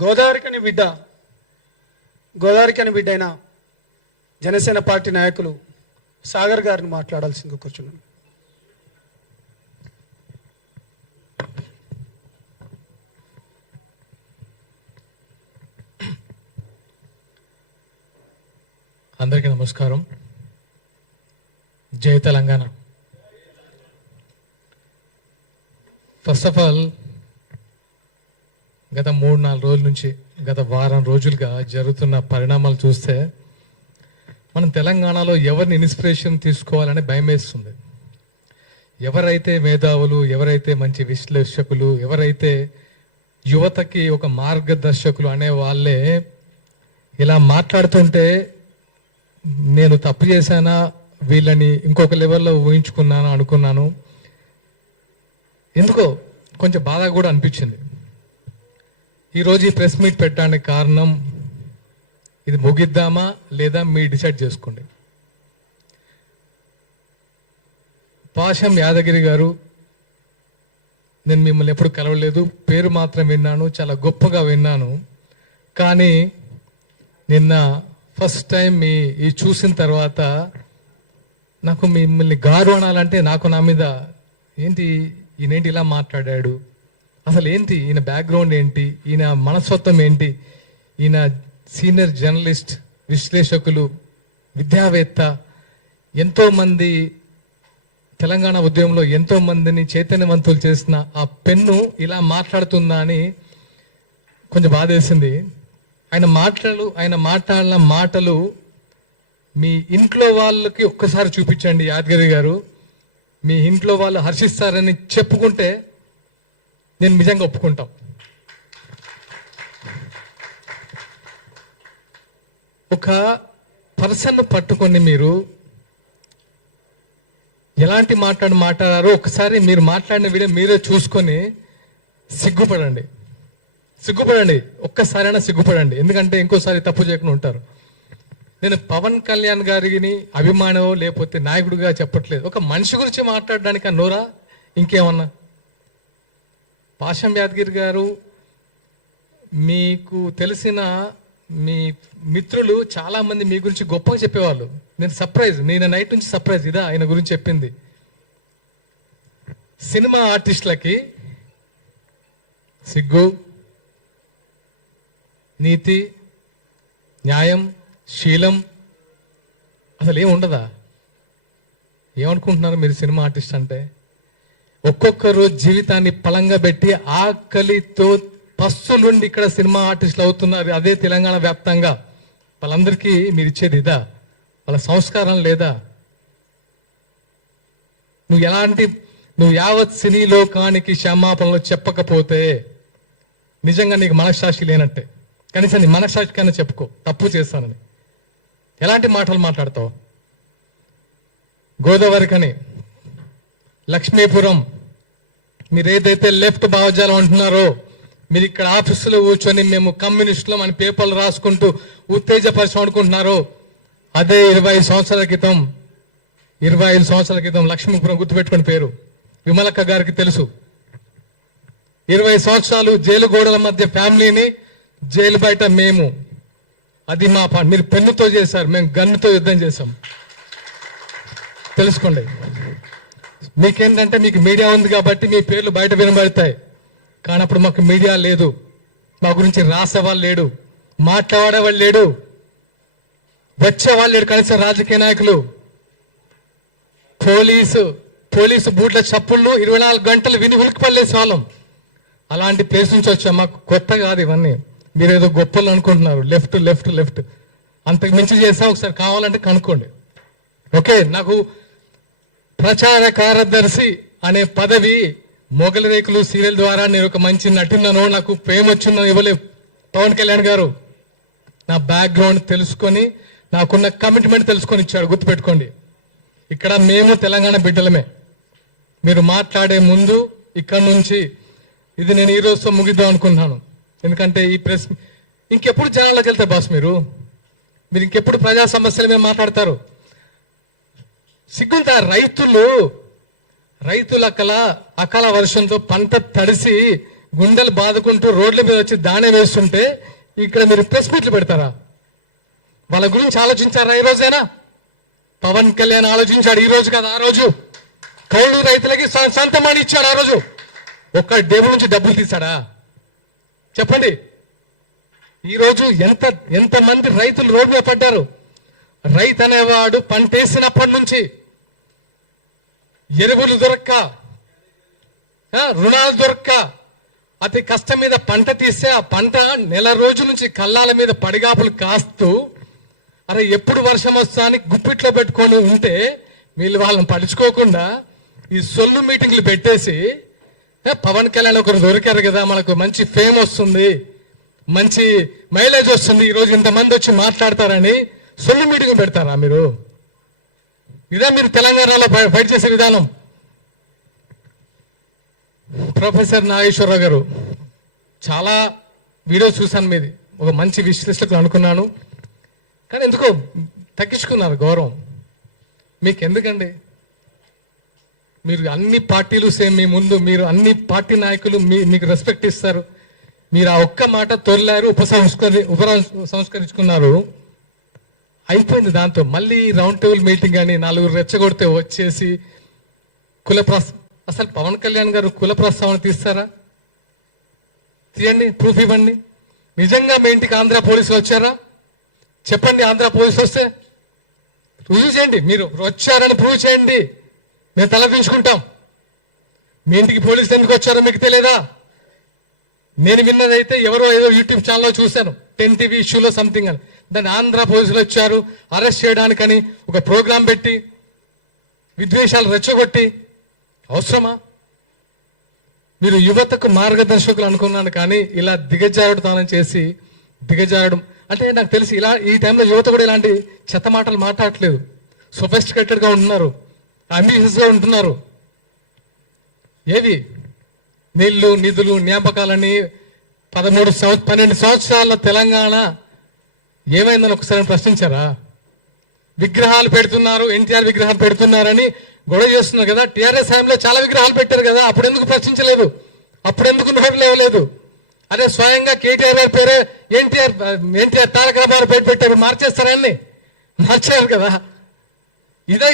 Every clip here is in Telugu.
గోదావరికని బిడ్డైన జనసేన పార్టీ నాయకులు సాగర్ గారిని మాట్లాడాల్సిందిగా కూర్చున్నాను. అందరికీ నమస్కారం. జై తెలంగాణ. ఫస్ట్ ఆఫ్ ఆల్, గత 3-4 రోజుల నుంచి, గత వారం రోజులుగా జరుగుతున్న పరిణామాలు చూస్తే మనం తెలంగాణలో ఎవరిని ఇన్స్పిరేషన్ తీసుకోవాలని భయం వేస్తుంది. ఎవరైతే మేధావులు, ఎవరైతే మంచి విశ్లేషకులు, ఎవరైతే యువతకి ఒక మార్గదర్శకులు అనే వాళ్ళే ఇలా మాట్లాడుతుంటే నేను తప్పు చేశానా, వీళ్ళని ఇంకొక లెవెల్లో ఊహించుకున్నాను అనుకున్నాను. ఎందుకో కొంచెం బాధ కూడా అనిపించింది. ఈరోజు ఈ ప్రెస్ మీట్ పెట్టడానికి కారణం, ఇది ముగిద్దామా లేదా మీరు డిసైడ్ చేసుకోండి. పాషం యాదగిరి గారు, నేను మిమ్మల్ని ఎప్పుడు కలవలేదు, పేరు మాత్రం విన్నాను, చాలా గొప్పగా విన్నాను. కానీ నిన్న ఫస్ట్ టైం ఈ చూసిన తర్వాత నాకు మిమ్మల్ని గారు అనాలంటే నాకు నా మీద ఏంటి, ఈయనేంటి ఇలా మాట్లాడాడు, అసలు ఏంటి ఈయన బ్యాక్గ్రౌండ్ ఏంటి, ఈయన మనస్తత్వం ఏంటి, ఈయన సీనియర్ జర్నలిస్ట్, విశ్లేషకులు, విద్యావేత్త, ఎంతోమంది తెలంగాణ ఉద్యమంలో ఎంతో మందిని చైతన్యవంతులు చేసిన ఆ పెన్ను ఇలా మాట్లాడుతుందా అని కొంచెం బాధేసింది. ఆయన మాట్లాడిన మాటలు మీ ఇంట్లో వాళ్ళకి ఒక్కసారి చూపించండి యాదగిరి గారు. మీ ఇంట్లో వాళ్ళు హర్షిస్తారని చెప్పుకుంటే నేను నిజంగా ఒప్పుకుంటాం. ఒక పర్సన్ పట్టుకొని మీరు ఎలాంటి మాట్లాడారో ఒకసారి మీరు మాట్లాడిన వీడియో మీరే చూసుకొని సిగ్గుపడండి. ఒక్కసారైనా సిగ్గుపడండి. ఎందుకంటే ఇంకోసారి తప్పు చేయకుండా ఉంటారు. నేను పవన్ కళ్యాణ్ గారిని అభిమానమో లేకపోతే నాయకుడిగా చెప్పట్లేదు. ఒక మనిషి గురించి మాట్లాడడానికి నోరా ఇంకేమన్నా? పాషం యాదగిరి గారు, మీకు తెలిసిన మీ మిత్రులు చాలా మంది మీ గురించి గొప్పగా చెప్పేవాళ్ళు. నేను నైట్ నుంచి సర్ప్రైజ్ ఇదా ఆయన గురించి చెప్పింది. సినిమా ఆర్టిస్టులకి సిగ్గు, నీతి, న్యాయం, శీలం అసలు ఏం ఉండదా? ఏమనుకుంటున్నారు మీరు సినిమా ఆర్టిస్ట్ అంటే? ఒక్కొక్కరు జీవితాన్ని పలంగా పెట్టి ఆకలితో పస్తులుండి ఇక్కడ సినిమా ఆర్టిస్టులు అవుతున్నారు. అదే తెలంగాణ వ్యాప్తంగా. వాళ్ళందరికీ మీరు ఇచ్చేది ఇదా? వాళ్ళ సంస్కారం లేదా? నువ్వు యావత్ సినీ లోకానికి క్షమాపణలు చెప్పకపోతే నిజంగా నీకు మనస్సాక్షి లేనట్టే. కనీసం నీ మనస్సాక్షి కన్నా చెప్పుకో తప్పు చేస్తానని. ఎలాంటి మాటలు మాట్లాడతావు? గోదావరికని, లక్ష్మీపురం, మీరు ఏదైతే లెఫ్ట్ భావజాలం అంటున్నారో, మీరు ఇక్కడ ఆఫీసులో కూర్చొని మేము కమ్యూనిస్టులం అని పేపర్లు రాసుకుంటూ ఉత్తేజపరిచం అనుకుంటున్నారో, అదే 25 సంవత్సరాల క్రితం లక్ష్మీపురం గుర్తుపెట్టుకుని పేరు విమలక్క గారికి తెలుసు. 20 సంవత్సరాలు జైలు గోడల మధ్య ఫ్యామిలీని, జైలు బయట మేము. అది మీరు పెన్నుతో చేశారు, మేము గన్నుతో యుద్ధం చేశాం. తెలుసుకోండి. మీకేంటంటే మీకు మీడియా ఉంది కాబట్టి మీ పేర్లు బయట వినబడతాయి. కానీ అప్పుడు మాకు మీడియా లేదు, మా గురించి రాసేవాళ్ళు లేడు, మాట్లాడేవాళ్ళు లేడు, వచ్చేవాళ్ళు లేడు. కనీసం రాజకీయ నాయకులు, పోలీసు బూట్ల చప్పుళ్ళు 24 గంటలు విని ఉలికిపల్లేసే వాళ్ళం. అలాంటి ప్లేస్ నుంచి వచ్చాం. మాకు కొత్త కాదు ఇవన్నీ. మీరు ఏదో గొప్పలు అనుకుంటున్నారు. లెఫ్ట్ అంతకు మించి చేసా. ఒకసారి కావాలంటే కనుక్కోండి. ఓకే, నాకు ప్రచార కార్యదర్శి అనే పదవి మొగలి రేకులు సీరియల్ ద్వారా నేను ఒక మంచి నటున్నాను, నాకు ఫేమ్ వచ్చిందో ఇవ్వలేదు పవన్ కళ్యాణ్ గారు. నా బ్యాక్గ్రౌండ్ తెలుసుకొని, నాకున్న కమిట్మెంట్ తెలుసుకొని ఇచ్చాడు. గుర్తుపెట్టుకోండి. ఇక్కడ మేము తెలంగాణ బిడ్డలమే. మీరు మాట్లాడే ముందు ఇక్కడ నుంచి ఇది నేను ఈ రోజుతో ముగిద్దాం అనుకుంటున్నాను. ఎందుకంటే ఈ ప్రెస్ ఇంకెప్పుడు జనాల్లోకి వెళ్తారు బాస్? మీరు ఇంకెప్పుడు ప్రజా సమస్యల మీద మాట్లాడతారు? సిగ్గుంతా? రైతుల అకాల వర్షంతో పంట తడిసి గుండెలు బాదుకుంటూ రోడ్ల మీద వచ్చి దాణే వేస్తుంటే ఇక్కడ మీరు ప్రెస్ మీట్లు పెడతారా? వాళ్ళ గురించి ఆలోచించారా ఈ రోజైనా? పవన్ కళ్యాణ్ ఆలోచించాడు, ఈ రోజు కదా ఆ రోజు. కౌలు రైతులకి సొంతమని ఇచ్చాడు ఆ రోజు. ఒక్క డబ్బు నుంచి డబ్బులు తీశాడా? చెప్పండి. ఈరోజు ఎంతమంది రైతులు రోడ్డు మీద పడ్డారు. రైతు అనేవాడు పంటేసినప్పటి నుంచి ఎరువులు దొరక్క, రుణాలు దొరక్క, అతి కష్టం మీద పంట తీస్తే ఆ పంట నెల రోజుల నుంచి కళ్ళాల మీద పడిగాపులు కాస్తూ అరే ఎప్పుడు వర్షం వస్తా అని గుప్పిట్లో పెట్టుకొని ఉంటే వీళ్ళు వాళ్ళని పడుచుకోకుండా ఈ సొల్లు మీటింగ్లు పెట్టేసి పవన్ కళ్యాణ్ ఒకరు దొరికారు కదా, మనకు మంచి ఫేమ్ వస్తుంది, మంచి మైలేజ్ వస్తుంది, ఈరోజు ఇంతమంది వచ్చి మాట్లాడతారని సొల్లు మీటింగ్ పెడతారా మీరు? ఇదే మీరు తెలంగాణలో ఫైట్ చేసే విధానం. ప్రొఫెసర్ నాగేశ్వరరావు గారు చాలా వీడియోస్ చూశాను మీది, ఒక మంచి విశ్లేషకులు అనుకున్నాను, కానీ ఎందుకో తగ్గించుకున్నారు గౌరవం. మీకు ఎందుకండి? మీరు అన్ని పార్టీలు సేమ్ మీ ముందు, మీరు అన్ని పార్టీ నాయకులు మీకు రెస్పెక్ట్ ఇస్తారు. మీరు ఆ ఒక్క మాట తొలిలారు, ఉపసంస్కరించుకున్నారు, అయిపోయింది. దాంతో మళ్ళీ రౌండ్ టేబుల్ మీటింగ్ అని నలుగురు రెచ్చగొడితే వచ్చేసి అసలు పవన్ కళ్యాణ్ గారు కుల ప్రస్తావన తీస్తారా? తీయండి, ప్రూఫ్ ఇవ్వండి. నిజంగా మీ ఇంటికి ఆంధ్ర పోలీసులు వచ్చారా? చెప్పండి. ఆంధ్ర పోలీసులు వస్తే రుజువు చేయండి. మీరు వచ్చారని ప్రూవ్ చేయండి, మేము తలదించుకుంటాం. మీ ఇంటికి పోలీసులు ఎందుకు వచ్చారో మీకు తెలియదా? నేను విన్నదైతే ఎవరో ఏదో యూట్యూబ్ ఛానల్లో చూశాను, 10 TV ఇష్యూలో సంథింగ్ అని. దాన్ని ఆంధ్ర పోలీసులు వచ్చారు అరెస్ట్ చేయడానికని ఒక ప్రోగ్రాం పెట్టి విద్వేషాలు రెచ్చగొట్టి అవసరమా? మీరు యువతకు మార్గదర్శకులు అనుకున్నాను, కానీ ఇలా దిగజారుడుతనం చేసి దిగజారడం అంటే నాకు తెలిసి ఇలా ఈ టైంలో యువత కూడా ఇలాంటి చెత్త మాటలు మాట్లాడట్లేదు. సొఫిస్టికేటెడ్గా ఉంటున్నారు, అంబిషియస్గా ఉంటున్నారు. ఏవి నీళ్లు నిధులు జ్ఞాపకాలని 12 సంవత్సరాల తెలంగాణ ఏమైందని ఒకసారి ప్రశ్నించారా? విగ్రహాలు పెడుతున్నారు, ఎన్టీఆర్ విగ్రహాలు పెడుతున్నారని గొడవ చేస్తున్నారు కదా. టీఆర్ఎస్ హయాంలో చాలా విగ్రహాలు పెట్టారు కదా, అప్పుడు ఎందుకు ప్రశ్నించలేదు? అప్పుడు ఎందుకు నోరు లేవలేదు? అదే స్వయంగా కేటీఆర్ గారి పేరే ఎన్టీఆర్ తారక రామారావు పేరు పెట్టారు, మార్చేస్తారని మార్చారు కదా.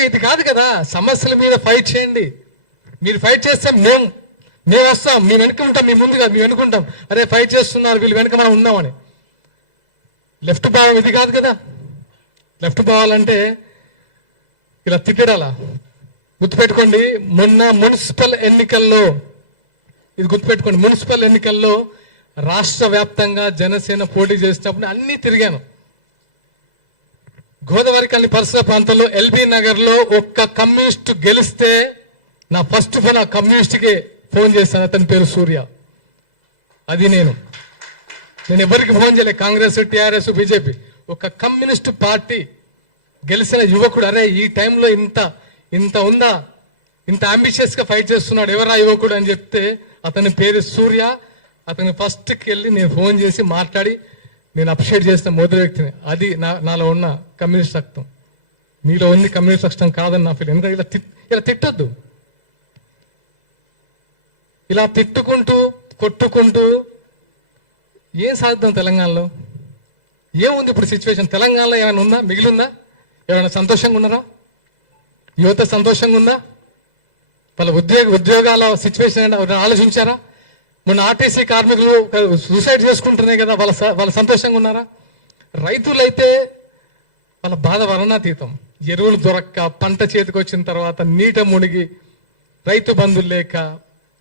ఇది కాదు కదా. సమస్యల మీద ఫైట్ చేయండి. మీరు ఫైట్ చేస్తే మేము వస్తాం, మేము వెనుక ఉంటాం, మీ ముందు కాదు, మేము వెనుకుంటాం. అరే ఫైట్ చేస్తున్నారు వీళ్ళు, వెనుక మనం ఉన్నామని. లెఫ్ట్ భావం ఇది కాదు కదా. లెఫ్ట్ భావాలంటే ఇలా తిట్టడాలా? గుర్తుపెట్టుకోండి, మొన్న మున్సిపల్ ఎన్నికల్లో, ఇది గుర్తుపెట్టుకోండి, మున్సిపల్ ఎన్నికల్లో రాష్ట్ర వ్యాప్తంగా జనసేన పోటీ చేసినప్పుడు అన్నీ తిరిగాను. గోదావరి కని పరిసర ప్రాంతంలో ఎల్బీ నగర్ లో ఒక్క కమ్యూనిస్ట్ గెలిస్తే నా ఫస్ట్ ఫోన్ ఆ కమ్యూనిస్ట్కి ఫోన్ చేశాను. అతని పేరు సూర్య. అది నేను ఎవరికి ఫోన్ చేయలే, కాంగ్రెస్ టీఆర్ఎస్ బీజేపీ. ఒక కమ్యూనిస్ట్ పార్టీ గెలిచిన యువకుడు, అరే ఈ టైంలో ఇంత ఉందా, ఇంత అంబిషియస్ గా ఫైట్ చేస్తున్నాడు, ఎవరా యువకుడు అని చెప్తే అతని పేరు సూర్య. అతని ఫస్ట్కి వెళ్ళి నేను ఫోన్ చేసి మాట్లాడి నేను అప్రిషియేట్ చేసిన మొదటి వ్యక్తిని. అది నాలో ఉన్న కమ్యూనిస్ట్ రక్తం. మీలో ఉంది కమ్యూనిస్ట్ రక్తం కాదని నా ఫీల్. ఎందుకంటే ఇలా తిట్టొద్దు. ఇలా తిట్టుకుంటూ కొట్టుకుంటూ ఏం సాధిద్దాం తెలంగాణలో? ఏముంది ఇప్పుడు సిచ్యువేషన్? తెలంగాణలో ఏమైనా ఉందా? మిగిలిందా? ఏమైనా సంతోషంగా ఉన్నారా? యువత సంతోషంగా ఉందా? వాళ్ళ ఉద్యోగాల సిచ్యువేషన్ ఆలోచించారా? మొన్న ఆర్టీసీ కార్మికులు సూసైడ్ చేసుకుంటున్నాయి కదా, వాళ్ళ సంతోషంగా ఉన్నారా? రైతులైతే వాళ్ళ బాధ వర్ణాతీతం. ఎరువులు దొరక్క, పంట చేతికి వచ్చిన తర్వాత నీట మునిగి, రైతు బంధులు లేక,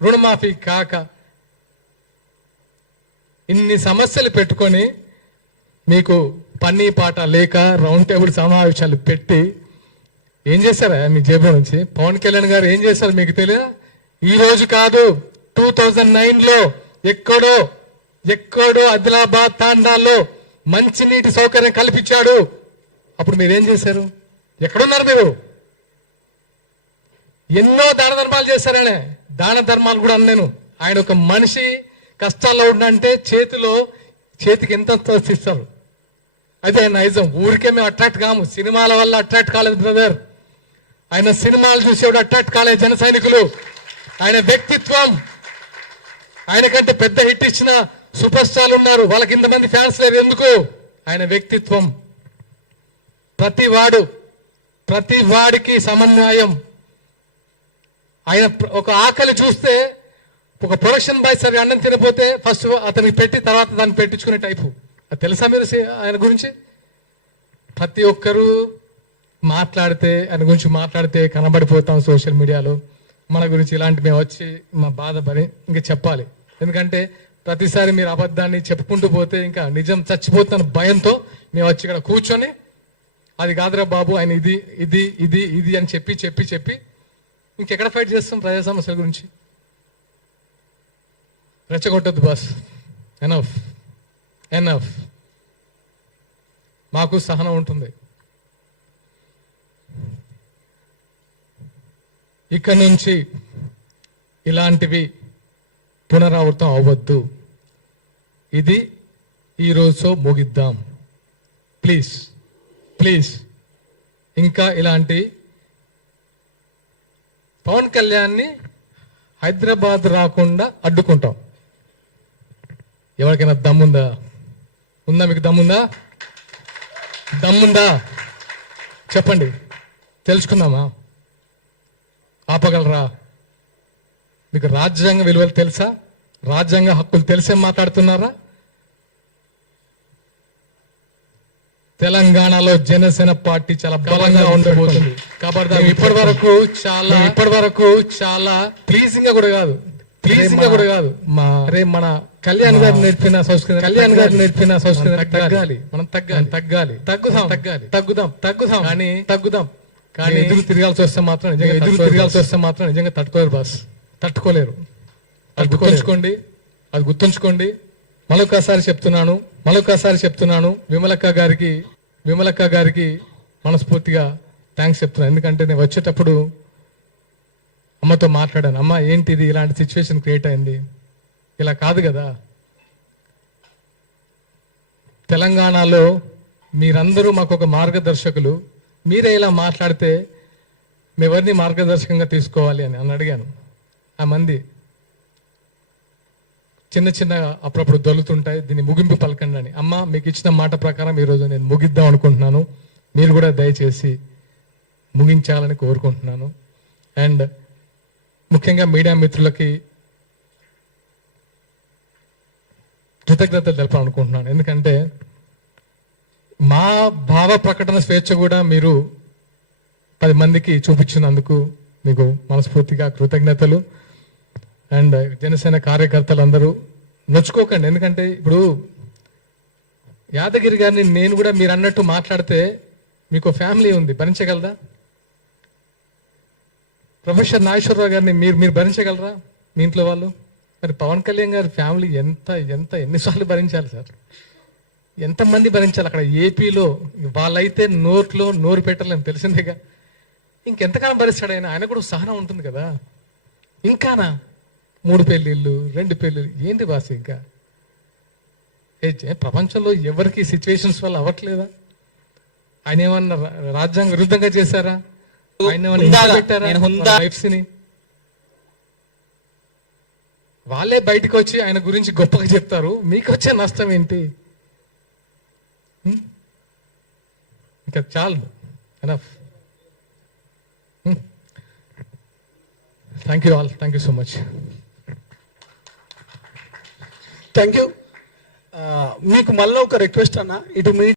రుణమాఫీ కాక, ఇన్ని సమస్యలు పెట్టుకొని మీకు పన్నీ పాట లేక రౌండ్ టేబుల్ సమావేశాలు పెట్టి ఏం చేశారా మీ జేబులో నుంచి? పవన్ కళ్యాణ్ గారు ఏం చేశారు మీకు తెలియదా? ఈ రోజు కాదు, 2009లో ఎక్కడో ఆదిలాబాద్ తాండాల్లో మంచినీటి సౌకర్యం కల్పించాడు. అప్పుడు మీరేం చేశారు? ఎక్కడున్నారు మీరు? ఎన్నో దాన ధర్మాలు చేశారు ఆయన. దాన ధర్మాలు కూడా అన్నాను. ఆయన ఒక మనిషి కష్టాల్లో ఉండంటే చేతికి ఎంత ఇస్తారు. అదే ఆయన నైజం. ఊరికే మేము అట్రాక్ట్ కాము, సినిమాల వల్ల అట్రాక్ట్ కాలేదు బ్రదర్. ఆయన సినిమాలు చూసేవాడు అట్రాక్ట్ కాలేదు జన సైనికులు. ఆయన వ్యక్తిత్వం, ఆయనకంటే పెద్ద హిట్ ఇచ్చిన సూపర్ స్టార్లు ఉన్నారు, వాళ్ళకి ఇంతమంది ఫ్యాన్స్ లేరు ఎందుకు? ఆయన వ్యక్తిత్వం, ప్రతి వాడికి సమన్వయం. ఆయన ఒక ఆకలి చూస్తే ఒక ప్రొడక్షన్ బాయ్ సరే అన్నం తినపోతే ఫస్ట్ అతనికి పెట్టి తర్వాత దాన్ని పెట్టించుకునే టైపు. అది తెలుసా మీరు ఆయన గురించి? ప్రతి ఒక్కరూ ఆయన గురించి మాట్లాడితే కనబడిపోతాం సోషల్ మీడియాలో. మన గురించి ఇలాంటి మేము వచ్చి మా బాధ పని ఇంకా చెప్పాలి. ఎందుకంటే ప్రతిసారి మీరు అబద్ధాన్ని చెప్పుకుంటూ పోతే ఇంకా నిజం చచ్చిపోతున్న భయంతో మేము వచ్చి ఇక్కడ కూర్చొని అది కాదురా బాబు ఆయన ఇది ఇది ఇది ఇది అని చెప్పి ఇంకెక్కడ ఫైట్ చేస్తాం ప్రజా సమస్యల గురించి? రెచ్చగొట్టద్దు బాస్, ఎనఫ్. మాకు సహనం ఉంటుంది. ఇక నుంచి ఇలాంటివి పునరావృతం అవ్వద్దు. ఇది ఈరోజు ముగిద్దాం ప్లీజ్. ఇంకా ఇలాంటి పవన్ కళ్యాణ్ని హైదరాబాద్ రాకుండా అడ్డుకుంటాం. ఎవరికైనా దమ్ముందా? మీకు దమ్ముందా చెప్పండి, తెలుసుకుందామా? ఆపగలరా? మీకు రాజ్యాంగ విలువలు తెలుసా? రాజ్యాంగ హక్కులు తెలిసే మాట్లాడుతున్నారా? తెలంగాణలో జనసేన పార్టీ చాలా బలంగా ఉండబోతుంది. కాబట్టి ఇప్పటి వరకు చాలా ప్లీజింగ్ గా కూడా కాదు మన కళ్యాణ్ గారు నేర్పిన సంస్కృతి తగ్గాలి. మనం తగ్గుదాం కానీ ఎదురు తిరగాల్సి వస్తే మాత్రం నిజంగా తట్టుకోలేరు బాస్, తట్టుకోలేరు. అది గుర్తుంచుకోండి. మరొకసారి చెప్తున్నాను విమలక్క గారికి మనస్ఫూర్తిగా థ్యాంక్స్ చెప్తున్నాను. ఎందుకంటే నేను వచ్చేటప్పుడు అమ్మతో మాట్లాడాను. అమ్మ ఏంటిది ఇలాంటి సిచ్యువేషన్ క్రియేట్ అయింది, ఇలా కాదు కదా. తెలంగాణలో మీరందరూ మాకు ఒక మార్గదర్శకులు, మీరే ఇలా మాట్లాడితే మేమెవరిని మార్గదర్శకంగా తీసుకోవాలి అని అడిగాను. ఆ మంది చిన్న అప్పుడప్పుడు దొలుతుంటాయి, దీన్ని ముగింపు పలకండి అని. అమ్మ మీకు ఇచ్చిన మాట ప్రకారం ఈరోజు నేను ముగిద్దాం అనుకుంటున్నాను. మీరు కూడా దయచేసి ముగించాలని కోరుకుంటున్నాను. అండ్ ముఖ్యంగా మీడియా మిత్రులకి కృతజ్ఞతలు తెలపాలనుకుంటున్నాను. ఎందుకంటే మా భావ ప్రకటన స్వేచ్ఛ కూడా మీరు 10 మందికి చూపించినందుకు మీకు మనస్ఫూర్తిగా కృతజ్ఞతలు. అండ్ జనసేన కార్యకర్తలందరూ నొచ్చుకోకండి. ఎందుకంటే ఇప్పుడు యాదగిరి గారిని నేను కూడా మీరు అన్నట్టు మాట్లాడితే మీకు ఫ్యామిలీ ఉంది, భరించగలరా? ప్రొఫెసర్ నాగేశ్వరరావు గారిని మీరు భరించగలరా మీ ఇంట్లో వాళ్ళు? మరి పవన్ కళ్యాణ్ గారి ఫ్యామిలీ ఎన్నిసార్లు భరించాలి సార్? ఎంతమంది భరించాలి? అక్కడ ఏపీలో వాళ్ళైతే నోరు పెట్టలేము, తెలిసిందేగా. ఇంకెంతకాలం భరిస్తాడు ఆయన కూడా సహనం ఉంటుంది కదా. ఇంకానా 3 పెళ్ళిళ్ళు 2 పెళ్ళిళ్ళు ఏంటి బాస్? ఇంకా ప్రపంచంలో ఎవరికి సిచ్యువేషన్స్ వల్ల అవ్వట్లేదా? ఆయన ఏమన్నా రాజ్యాంగ విరుద్ధంగా చేశారా? ఆయన ఏమన్నా వైఫ్స్ ని వాళ్ళే బయటకు వచ్చి ఆయన గురించి గొప్పగా చెప్తారు. మీకు వచ్చే నష్టం ఏంటి? ఇంకా చాలు, enough. Thank you all, thank you so much. Thank you. మీకు మళ్ళీ ఒక రిక్వెస్ట్ అన్న, ఇటు మీ